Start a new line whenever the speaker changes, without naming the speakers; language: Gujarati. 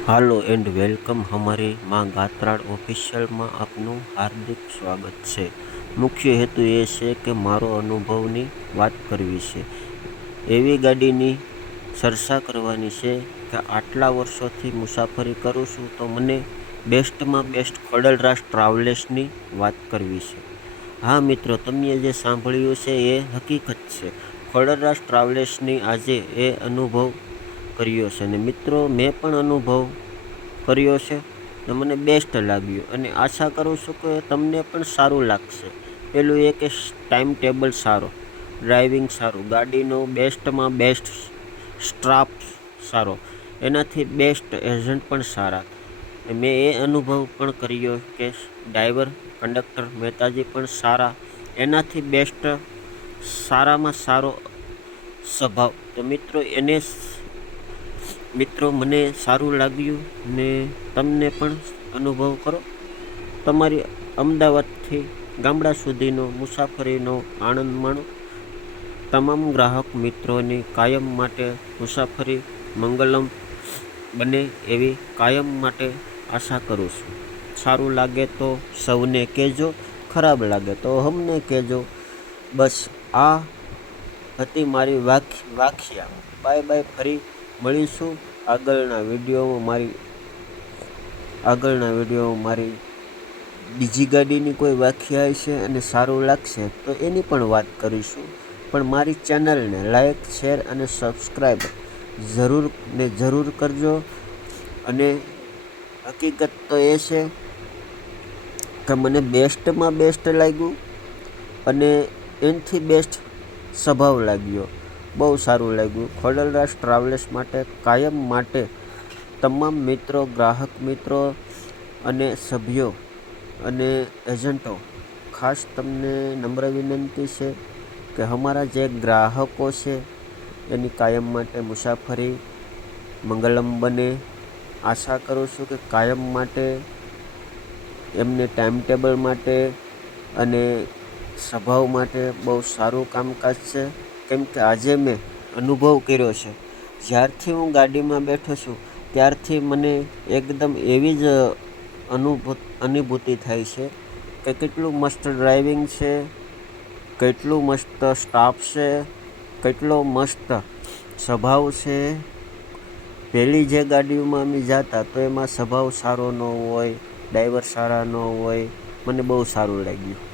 હાલો એન્ડ વેલકમ અમારી માં ગાત્રાળ ઓફિશિયલમાં આપનું હાર્દિક સ્વાગત છે મુખ્ય હેતુ એ છે કે મારો અનુભવની વાત કરવી છે એવી ગાડીની ચર્ચા કરવાની છે કે આટલા વર્ષોથી મુસાફરી કરું છું તો મને બેસ્ટમાં બેસ્ટ ખોડલરાજ ટ્રાવેલ્સની વાત કરવી છે હા મિત્રો તમે જે સાંભળ્યું છે એ હકીકત છે ખોડલરાજ ટ્રાવેલ્સની આજે એ અનુભવ કર્યો છે. અને મિત્રો, મેં પણ અનુભવ કર્યો છે અને મને બેસ્ટ લાગ્યું. અને આશા કરું છું કે તમને પણ સારું લાગશે. પેલું એ કે ટાઈમ ટેબલ સારો ડ્રાઇવિંગ સારું, ગાડીનો બેસ્ટમાં બેસ્ટ સ્ટ્રાફ સારો, એનાથી બેસ્ટ એજન્ટ પણ સારા. મેં એ અનુભવ પણ કર્યો કે ડ્રાઈવર કંડક્ટર મહેતાજી પણ સારા, એનાથી બેસ્ટ સારામાં સારો સ્વભાવ. તો મિત્રો, એને મિત્રો, મને સારું લાગ્યું ને તમને પણ અનુભવ કરો. તમારી અમદાવાદથી ગામડા સુધીનો મુસાફરીનો આનંદ માણો. તમામ ગ્રાહક મિત્રોની કાયમ માટે મુસાફરી મંગલમ બને એવી કાયમ માટે આશા કરું છું. સારું લાગે તો સૌને કહેજો, ખરાબ લાગે તો અમને કહેજો. બસ આ હતી મારી વાખ વાખ્યા બાય બાય ફરી મળીશું. આગળના વિડીયોમાં મારી, આગળના વિડીયોમાં મારી બીજી ગાડીની કોઈ વ્યાખ્યા છે અને સારું લાગશે તો એની પણ વાત કરીશું. પણ મારી ચેનલને લાઈક, શેર અને સબસ્ક્રાઈબ જરૂર ને જરૂર કરજો. અને હકીકત તો એ છે કે મને બેસ્ટમાં બેસ્ટ લાગ્યું અને એનાથી બેસ્ટ સ્વભાવ લાગ્યો. બહુ સારું લાગ્યું. ખોડલરાજ ટ્રાવેલ્સ માટે, કાયમ માટે તમામ મિત્રો, ગ્રાહક મિત્રો અને સભ્યો અને એજન્ટો ખાસ તમને નમ્ર વિનંતી છે કે અમારા જે ગ્રાહકો છે, એની કાયમ માટે મુસાફરી મંગલમ બને. આશા કરું છું કે કાયમ માટે, એમને ટાઈમ ટેબલ માટે અને સ્વભાવ માટે બહુ સારું કામકાજ છે. કેમ કે આજે મેં અનુભવ કર્યો છે. જ્યારથી હું ગાડીમાં બેઠો છું, ત્યારથી મને એકદમ એવી જ અનુભૂત, અનુભૂતિ થાય છે કે કેટલું મસ્ત ડ્રાઇવિંગ છે, કેટલું મસ્ત સ્ટાફ છે, કેટલો મસ્ત સ્વભાવ છે. પહેલી જે ગાડીઓમાં અમે જતા તો એમાં સ્વભાવ સારો ન હોય, ડ્રાઈવર સારા ન હોય, મને બહુ સારું લાગ્યું.